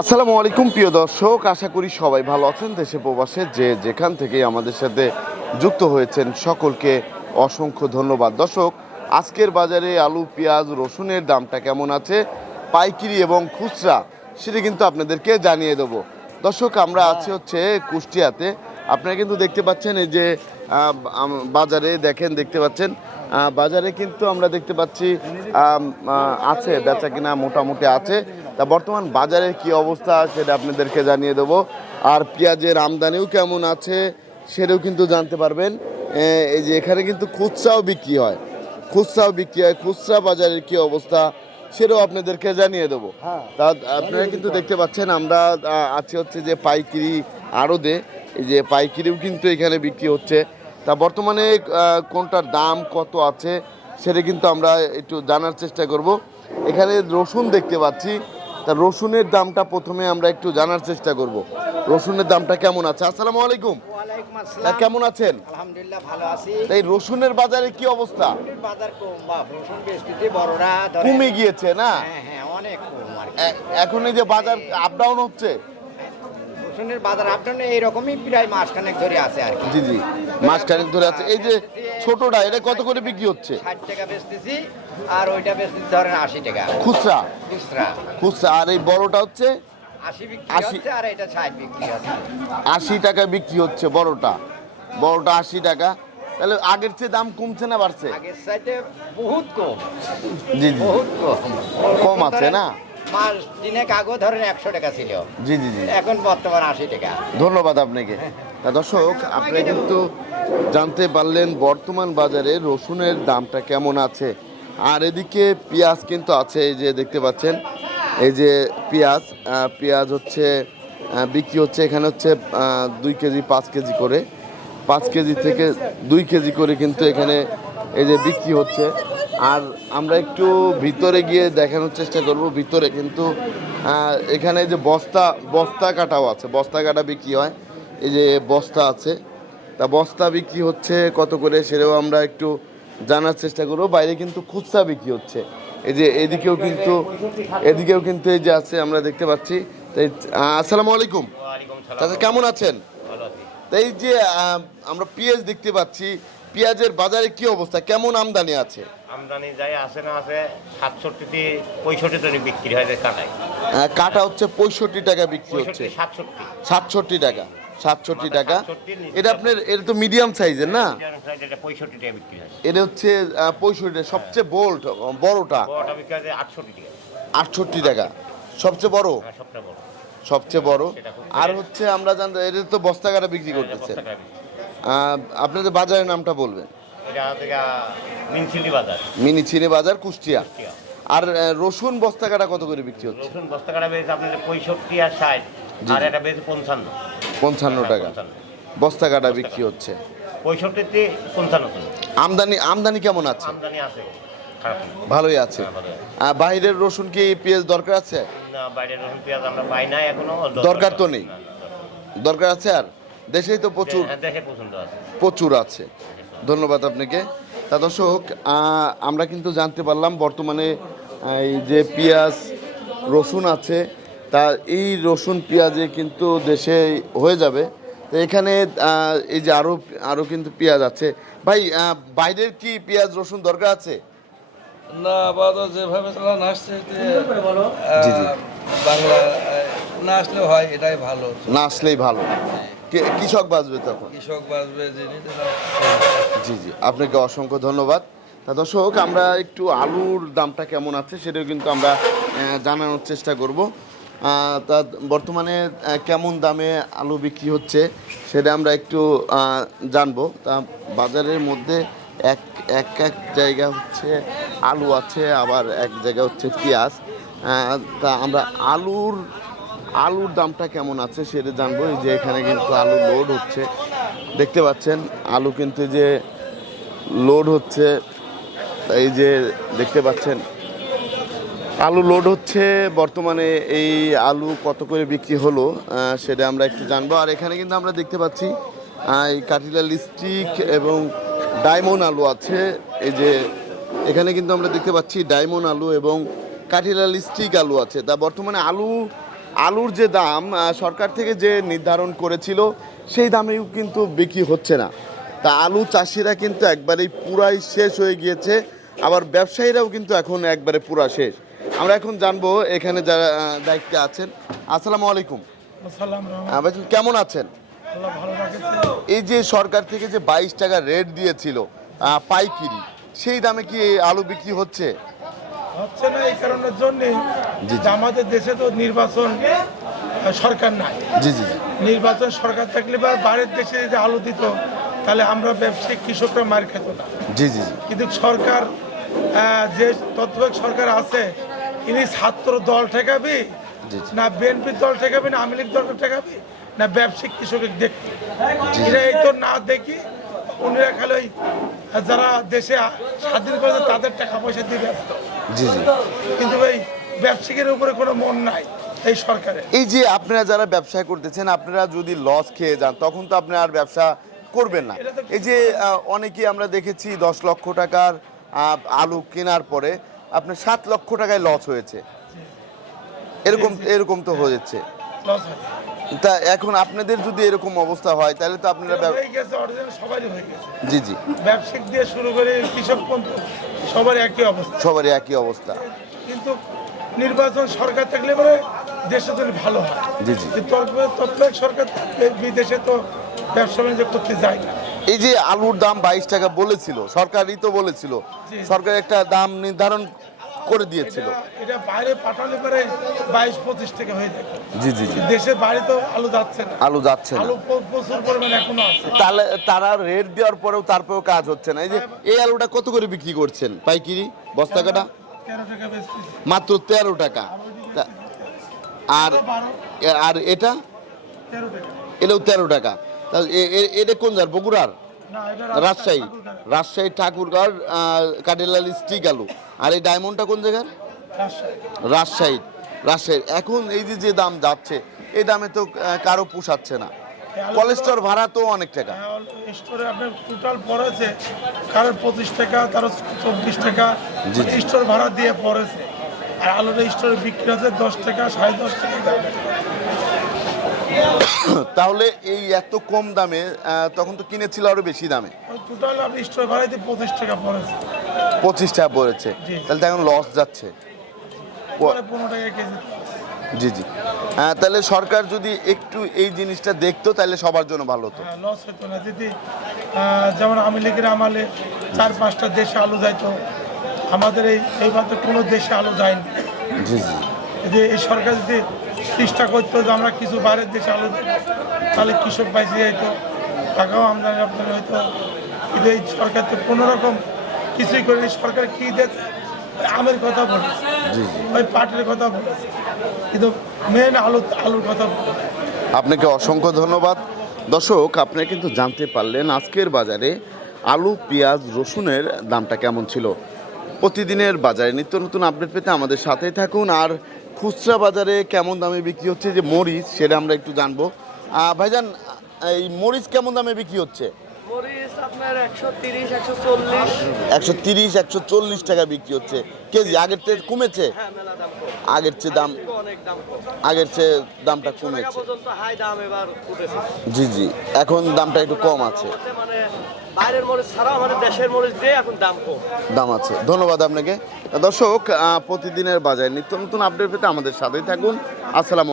আসসালামু আলাইকুম প্রিয় দর্শক। আশা করি সবাই ভালো আছেন দেশে প্রবাসে যে যেখান থেকেই আমাদের সাথে যুক্ত হয়েছেন সকলকে অসংখ্য ধন্যবাদ। দর্শক আজকের বাজারে আলু পেঁয়াজ রসুনের দামটা কেমন আছে পাইকিরি এবং খুচরা সেটা কিন্তু আপনাদেরকে জানিয়ে দেবো। দর্শক আমরা আছি হচ্ছে কুষ্টিয়াতে। আপনারা কিন্তু দেখতে পাচ্ছেন এই যে বাজারে দেখেন দেখতে পাচ্ছেন বাজারে কিন্তু আমরা দেখতে পাচ্ছি আছে বেচা কিনা মোটামুটি আছে। তা বর্তমান বাজারের কি অবস্থা সেটা আপনাদেরকে জানিয়ে দেবো। আর পেঁয়াজের আমদানিও কেমন আছে সেটাও কিন্তু জানতে পারবেন। এই যে এখানে কিন্তু খুচরাও বিক্রি হয়। খুচরাও বিক্রি হয় খুচরা বাজারের কি অবস্থা সেটাও আপনাদেরকে জানিয়ে দেবো। তা আপনারা কিন্তু দেখতে পাচ্ছেন আমরা আছি হচ্ছে যে পাইকিরি আড়দে এই যে পাইকিরিও কিন্তু এখানে বিক্রি হচ্ছে। তা বর্তমানে কোনটার দাম কত আছে সেটা কিন্তু আমরা একটু জানার চেষ্টা করব। এখানে রসুন দেখতে পাচ্ছি। তা রসুনের দামটা প্রথমে আমরা একটু জানার চেষ্টা করব। রসুনের দামটা কেমন আছে? আসসালামু আলাইকুম। কেমন আছেন? আলহামদুলিল্লাহ ভালো আছি। এই রসুনের বাজারে কি অবস্থা? বাজার কম রসুন বেচতেছি বড়রা কমে গিয়েছে না? হ্যাঁ হ্যাঁ অনেক কম এখন এই যে বাজার আপ ডাউন হচ্ছে? রসুনের বাজার আপনার এইরকমই প্রায় মাসখানেক ধরে আছে আর কি। জি জি মাস খানেক ধরে আছে। এই যে ছোটটা এটা কত করে বিক্রি হচ্ছে? টাকা বেচতেছি আর ওইটা বেচতেছি ধরেন আশি টাকা। খুচরা? খুচরা। খুচরা আর এই বড়টা হচ্ছে? আশি বিক্রি। হচ্ছে আর এটা বিক্রি হচ্ছে। টাকা বিক্রি হচ্ছে বড়টা। বড়টা আশি টাকা। তাহলে আগের চেয়ে দাম কমছে না বাড়ছে? আগের বহুত কম। জি জি বহুত কম। কম আছে না? মাস দিনেক আগে ধরেন একশো টাকা ছিল। জি জি জি। এখন বর্তমান আশি টাকা। ধন্যবাদ আপনাকে। তা দর্শক আপনি কিন্তু জানতে পারলেন বর্তমান বাজারে রসুনের দামটা কেমন আছে। আর এদিকে পেঁয়াজ কিন্তু আছে, এই যে দেখতে পাচ্ছেন, এই যে পেঁয়াজ পেঁয়াজ হচ্ছে বিক্রি হচ্ছে এখানে হচ্ছে দুই কেজি, পাঁচ কেজি করে। পাঁচ কেজি থেকে দুই কেজি করে কিন্তু এখানে এই যে বিক্রি হচ্ছে। আর আমরা একটু ভিতরে গিয়ে দেখানোর চেষ্টা করব। ভিতরে কিন্তু এখানে যে বস্তা বস্তা কাটাও আছে। বস্তা কাটা বিক্রি হয়। এই যে বস্তা আছে তা বস্তা বিক্রি হচ্ছে কত করে সেটাও আমরা একটু জানার চেষ্টা করব। বাইরে কিন্তু খুচরা বিক্রি হচ্ছে। এই যে এদিকেও কিন্তু এদিকেও কিন্তু এই যে আছে আমরা দেখতে পাচ্ছি। তাই আসসালামু আলাইকুম। চাচা কেমন আছেন? তা এই যে আমরা পেঁয়াজ দেখতে পাচ্ছি পেঁয়াজের বাজারে কি অবস্থা? কেমন আমদানি আছে? আমদানি যাই আছে না আছে সাতষট্টিতে পঁয়ষট্টি টনে বিক্রি হয় কাটায়। কাটা হচ্ছে পঁয়ষট্টি টাকা বিক্রি হচ্ছে। সাতষট্টি। সাতষট্টি টাকা। সাতষট্টি টাকা। এটা আপনার এটা তো মিডিয়াম সাইজের না? এটা হয়। হচ্ছে পঁয়ষট্টি সবচেয়ে বোল্ট বড়টা? হয় আটষট্টি টাকা। সবচেয়ে বড়? হ্যাঁ, সবচেয়ে বড়। আর হচ্ছে আমরা জানতে এটা তো বস্তা কাটা বিক্রি করতেছে বিক্রি। আহ, আপনাদের বাজারের নামটা বলবেন। মিনি চিনি বাজার। কুষ্টিয়া। আর রসুন বস্তা কাটা কত করে বিক্রি হচ্ছে? রসুন বস্তা কাটা পঁয়ষট্টি আর ষাট। আর এটা পঞ্চান্ন। পঞ্চান্ন টাকা। বস্তা কাটা বিক্রি হচ্ছে। পঁয়ষট্টিতে পঞ্চান্ন আমদানি আমদানি কেমন আছে? আমদানি আছে ভালোই আছে। হ্যাঁ, ভালোই আছে। আহ, বাইরের রসুন কি পেঁয়াজ দরকার আছে? না বাইরের রসুন পেঁয়াজ আমরা পাই না এখনও। দরকার তো নেই। দরকার। আছে আর? দেশেই তো প্রচুর। হ্যাঁ, প্রচুর আছে। ধন্যবাদ আপনাকে। তা দর্শক আমরা কিন্তু জানতে পারলাম বর্তমানে এই যে পেঁয়াজ রসুন আছে তা এই রসুন পেঁয়াজে কিন্তু দেশে হয়ে যাবে। তো এখানে এই যে আরও আরও কিন্তু পেঁয়াজ আছে। ভাই বাইরের কি পেঁয়াজ রসুন দরকার আছে? না আপাতত যেভাবে চালান আসছে জি, জি। বাংলা না আসলে হয় এটাই ভালো। না আসলেই ভালো। কৃষক বাঁচবে তখন। কৃষক বাঁচবে জি জি। আপনাকে অসংখ্য ধন্যবাদ। তা দর্শক আমরা একটু আলুর দামটা কেমন আছে সেটাও কিন্তু আমরা জানানোর চেষ্টা করব। তা বর্তমানে কেমন দামে আলু বিক্রি হচ্ছে সেটা আমরা একটু জানব। তা বাজারের মধ্যে এক এক এক জায়গা হচ্ছে আলু আছে, আবার এক জায়গা হচ্ছে পেঁয়াজ। তা আমরা আলুর আলুর দামটা কেমন আছে সেটা জানব। এই যে এখানে কিন্তু আলু লোড হচ্ছে। দেখতে পাচ্ছেন, আলু কিন্তু যে লোড হচ্ছে, এই যে দেখতে পাচ্ছেন আলু লোড হচ্ছে, বর্তমানে এই আলু কত করে বিক্রি হলো সেটা আমরা একটু জানব। আর এখানে কিন্তু আমরা দেখতে পাচ্ছি এই কাটিলাল স্টিক এবং ডায়মন্ড আলু আছে। এই যে এখানে কিন্তু আমরা দেখতে পাচ্ছি ডায়মন্ড আলু এবং কাঠিলাল স্টিক আলু আছে। তা বর্তমানে আলু, আলুর যে দাম সরকার থেকে যে নির্ধারণ করেছিল, সেই দামেও কিন্তু বিক্রি হচ্ছে না। তা আলু চাষিরা কিন্তু একবারেই পুরাই শেষ হয়ে গিয়েছে, আবার ব্যবসায়ীরাও কিন্তু এখন একবারে পুরা শেষ। আমরা এখন জানব এখানে যারা দায়িত্বে আছেন। আসসালামু আলাইকুম। কেমন আছেন? এই যে সরকার থেকে যে বাইশ টাকা রেট দিয়েছিল পাইকিরি সেই দামে কি আলু বিক্রি হচ্ছে? হচ্ছে না এই কারণের জন্য আমাদের দেশে তো নির্বাচন সরকার নাই। জি জি নির্বাচন সরকার থাকলে বা বাইরের দেশে যদি আলু দিত তাহলে আমরা ব্যবসায়িক কৃষকরা মার খেত না। জি জি জি। কিন্তু সরকার যে তত্ত্বাবধায়ক সরকার আছে ইনি ছাত্র দল ঠেকাবি। না বিএনপি দল ঠেকাবি না আওয়ামী লীগ দল ঠেকাবি না ব্যবসায়িক কৃষকের দেখবি। এরা এই তো না দেখি উনিরা খালি ওই যারা দেশে স্বাধীন করেছে তাদের টাকা পয়সা দিয়ে ব্যস্ত। কিন্তু এই ব্যবসায়িকের উপরে কোনো মন নাই এই সরকারে এই যে আপনারা যারা ব্যবসা করতেছেন আপনারা যদি লস খেয়ে যান তখন তো আপনি আর ব্যবসা করবেন না। এই যে অনেকেই আমরা দেখেছি দশ লক্ষ টাকার আলু কেনার পরে আপনার সাত লক্ষ টাকায় লস হয়েছে। এরকম এরকম তো হয়েছে। তা এখন আপনাদের যদি এরকম অবস্থা হয় তাহলে তো আপনারা জি জি। ব্যবসায়িক দিয়ে শুরু করে কৃষক সবার একই অবস্থা। সবারই একই অবস্থা। কিন্তু নির্বাচন সরকার থাকলে পরে দেশে জন্য ভালো হয় জি, জি। তত্ত্বাবধায়ক সরকার বিদেশে তো ব্যবসা বাণিজ্য করতে যায় না। এই যে আলুর দাম বাইশ টাকা বলেছিল সরকারই তো বলেছিল সরকার একটা দাম নির্ধারণ করে দিয়েছিল। এটা বাইরে পাঠালে পরে বাইশ পঁচিশ টাকা হয়ে যায়। জি জি জি। দেশের বাইরে তো আলু যাচ্ছে না। আলু যাচ্ছে না। আলু প্রচুর পরিমাণে এখনও আছে। তাহলে তারা রেট দেওয়ার পরেও তারপরেও কাজ হচ্ছে না। এই যে এই আলুটা কত করে বিক্রি করছেন পাইকিরি বস্তা কাটা? মাত্র তেরো টাকা। আর আর এটা? এটাও তেরো টাকা। তাহলে এটা কোন যার বগুড়ার? রাজশাহী ঠাকুরগাঁও। রাজশাহী ঠাকুরগড় কাটিলাল স্টিক আলু আর এই ডায়মন্ডটা কোন জায়গার? রাজশাহী। রাজশাহী এখন এই যে যে দাম যাচ্ছে এই দামে তো কারও পোষাচ্ছে না। কলেস্টর ভাড়া তো অনেক টাকা। হ্যাঁ, স্টোরে আপনার টোটাল পড়েছে। কারোর পঁচিশ টাকা কারোর চব্বিশ টাকা। স্টোর ভাড়া দিয়ে পড়েছে। আর আলুটা স্টোরে বিক্রি হচ্ছে দশ টাকা সাড়ে দশ টাকা। তাহলে এই এত কম দামে তখন তো কিনেছিল আরও বেশি দামে। ওই টোটাল আপনি স্টোর ভাড়াতে পঁচিশ টাকা পড়েছে। পঁচিশ টাকা পড়েছে। তাহলে তো এখন লস যাচ্ছে। জি জি। হ্যাঁ তাহলে সরকার যদি একটু এই জিনিসটা দেখতো তাহলে সবার জন্য ভালো হতো। হ্যাঁ লস হতো না। যদি যেমন আমি লীগের আমালে চার পাঁচটা দেশে আলু যাইতো আমাদের এই এইবার তো কোনো দেশে আলু যায়নি। জি জি। যদি এই সরকার যদি চেষ্টা করতো যে আমরা কিছু বাইরের দেশে আলু তাহলে কৃষক বাইসে যাইতো টাকাও আমদানি রপ্তানি হইতো কিন্তু এই সরকার তো কোনো রকম কিছুই করেনি। সরকার কী দিয়েছে? ওই আমের কথা জি ওই পাটের কথা বলেছে। কিন্তু মেন আলু আলুর কথা বলেছে। আপনাকে অসংখ্য ধন্যবাদ। দর্শক আপনারা কিন্তু জানতে পারলেন আজকের বাজারে আলু পেঁয়াজ রসুনের দামটা কেমন ছিল। প্রতিদিনের বাজারে নিত্য নতুন আপডেট পেতে আমাদের সাথেই থাকুন। আর খুচরা বাজারে কেমন দামে বিক্রি হচ্ছে? যে মরিচ সেটা আমরা একটু জানব। ভাইজান এই মরিচ কেমন দামে বিক্রি হচ্ছে? আপনার একশো তিরিশ একশো চল্লিশ। একশো তিরিশ একশো চল্লিশ টাকা বিক্রি হচ্ছে। কেজি আগের চেয়ে কমেছে? হ্যাঁ আগের চেয়ে দাম আগের চেয়ে দামটা কমেছে। জি জি এখন দামটা একটু কম আছে। মানে বাইরের মরিচ ছাড়াও আমাদের দেশের মরিচ দিয়ে এখন দাম কম। দাম আছে। ধন্যবাদ আপনাকে। দর্শক প্রতিদিনের বাজার নিত্য নতুন আপডেট পেতে আমাদের সাথেই থাকুন। আসসালাম